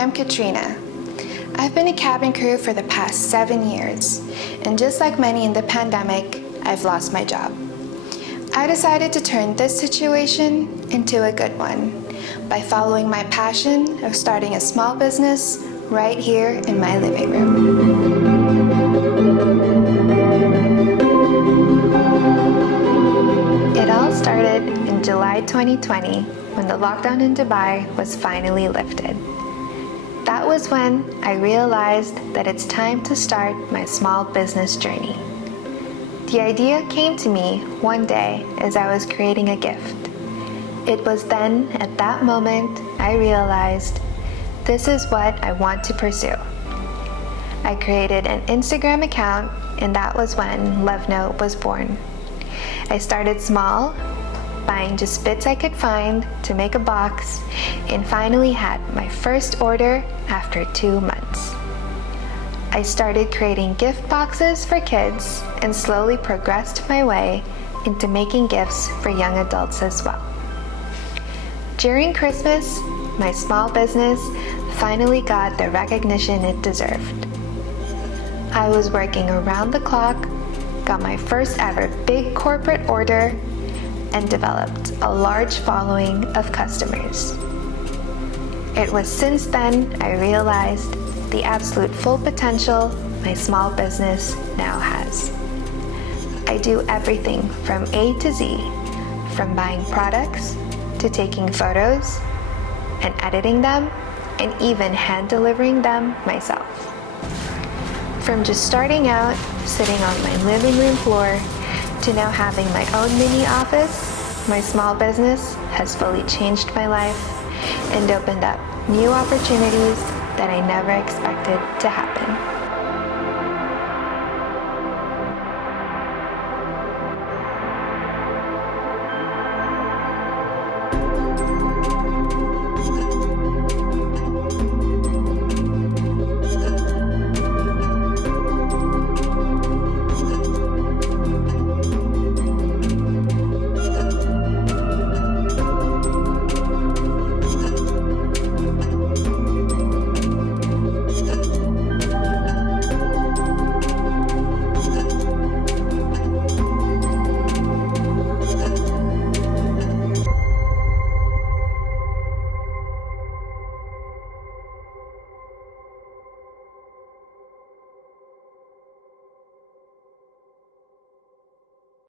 I'm Katrina. I've been a cabin crew for the past 7 years, and just like many in the pandemic, I've lost my job. I decided to turn this situation into a good one by following my passion of starting a small business right here in my living room. It all started in July 2020 when the lockdown in Dubai was finally lifted. That was when I realized that it's time to start my small business journey. The idea came to me one day as I was creating a gift. It was then, at that moment, I realized this is what I want to pursue. I created an Instagram account, and that was when LoveNote was born. I started small, buying just bits I could find to make a box, and finally had my first order after 2 months. I started creating gift boxes for kids and slowly progressed my way into making gifts for young adults as well. During Christmas, my small business finally got the recognition it deserved. I was working around the clock, got my first ever big corporate order, and developed a large following of customers. It was since then I realized the absolute full potential my small business now has. I do everything from A to Z, from buying products to taking photos and editing them, and even hand delivering them myself. From just starting out, sitting on my living room floor, to now having my own mini office, my small business has fully changed my life and opened up new opportunities that I never expected to happen.